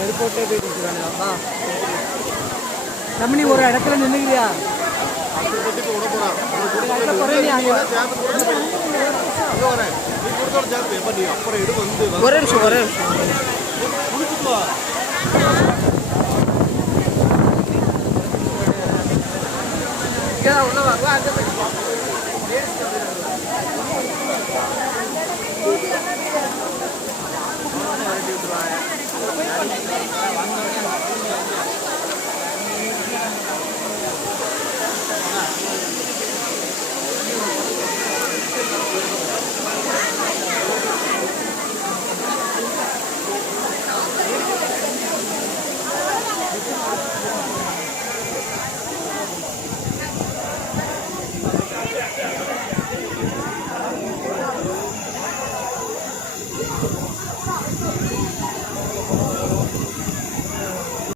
ஏர்போர்ட்டே போயிட்டு இருக்கானுங்கப்பா. தம்பி ஒரு இடத்துல நின்றுக்கிறியா? ஒரே நிமிஷம் ஒரே நிமிஷம்